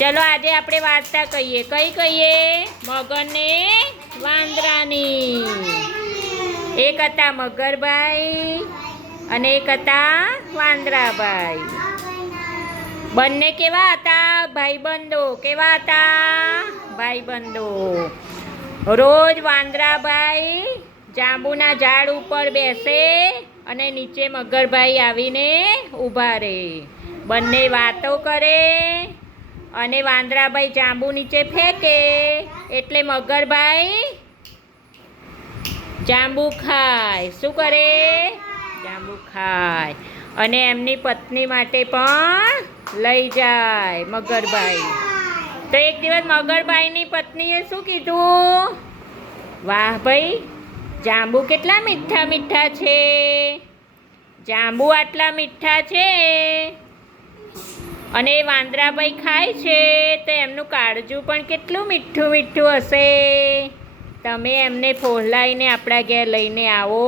ચલો આજે આપણે વાર્તા કહીએ. કઈ કહીએ? મગરને વાંદરાની. એક હતા મગરભાઈ અને એક હતા વાંદરાભાઈ. બંને કેવા હતા? ભાઈબંધો. કેવા હતા? ભાઈબંધો. રોજ વાંદરાભાઈ જાંબુના ઝાડ ઉપર બેસે અને નીચે મગરભાઈ આવીને ઊભા રહે. બંને વાતો કરે અને વાંદરાભાઈ જાંબુ નીચે ફેંકે એટલે મગરભાઈ જાંબુ ખાય. શું કરે? જાંબુ ખાય. અને એમની પત્ની માટે પણ લઈ જાય મગરભાઈ. તો એક દિવસ મગરભાઈની પત્નીએ શું કીધું? વાહ ભાઈ, જાંબુ કેટલા મીઠા મીઠા છે. જાંબુ આટલા મીઠા છે અને વાંદરાભાઈ ખાય છે તો એમનું કાળજું પણ કેટલું મીઠું મીઠું હશે. તમે એમને ફોહલાઈને આપણા ઘેર લઈને આવો,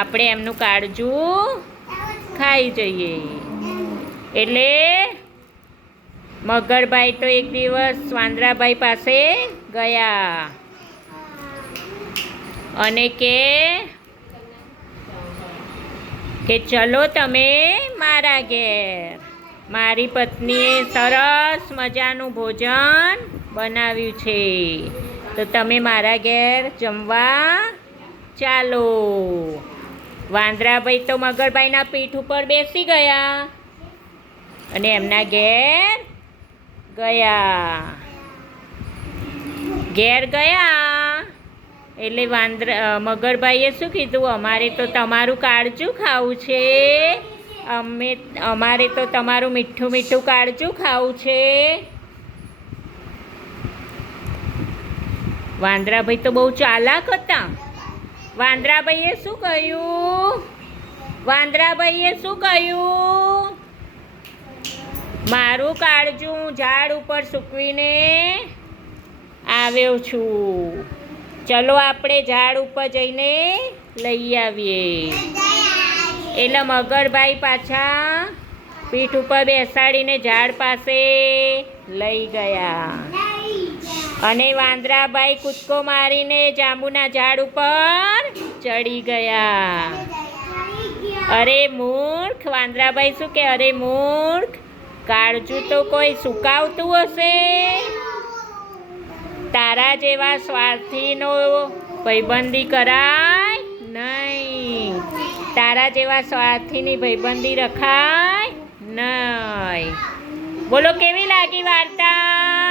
આપણે એમનું કાળજું ખાઈ જઈએ. એટલે મગરભાઈ તો એક દિવસ વાંદરાભાઈ પાસે ગયા અને કે ચલો તમે મારા ઘેર, મારી પત્નીએ સરસ મજાનું ભોજન બનાવ્યું છે તો તમે મારા ઘેર જમવા ચાલો. વાંદરાભાઈ તો મગરભાઈના પીઠ ઉપર બેસી ગયા અને એમના ઘેર ગયા એટલે મગરભાઈએ શું કીધું? અમારે તો તમારું કાળજું ખાવું છે, અમારે તો તમારું મીઠું મીઠું કાળજું ખાવું છે. વાંદરાભાઈ તો બહુ ચાલાક હતા. વાંદરાભાઈએ શું કહ્યું? મારું કાળજું ઝાડ ઉપર સૂકવીને આવ્યો છું. ચલો આપણે ઝાડ ઉપર જઈને લઈ આવીએ. એટલે મગરભાઈ પાછા પીઠ ઉપર બેસાડીને ઝાડ પાસે લઈ ગયા અને વાંદરાભાઈ કૂદકો મારીને જાંબુના ઝાડ ઉપર ચડી ગયા. અરે મૂર્ખ! વાંદરાભાઈ શું કે? અરે મૂર્ખ, કાળજું તો કોઈ સુકાવતું હશે. તારા જેવા સ્વાર્થીનો ભાઈબંધી કરાય નહીં. તારા જેવા સ્વાર્થીની ભાઈબંધી રખાય નહીં. બોલો, કેવી લાગી વાર્તા?